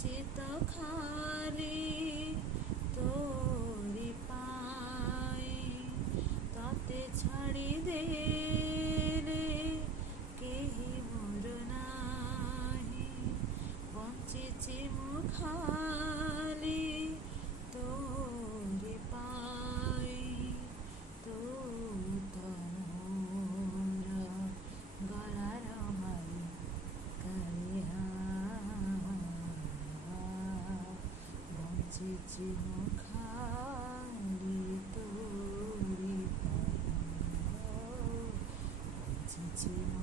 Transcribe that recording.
চিত খালি তোরি পাই তাতে ছাড়ি দেলে কেহি মোর নাহি বঞ্চিছি মু খালি তোরি পাই তো তনোরা গলার মারি কালিয়া বঞ্চিছি মু খালি তোরি পাই বঞ্চিছি মু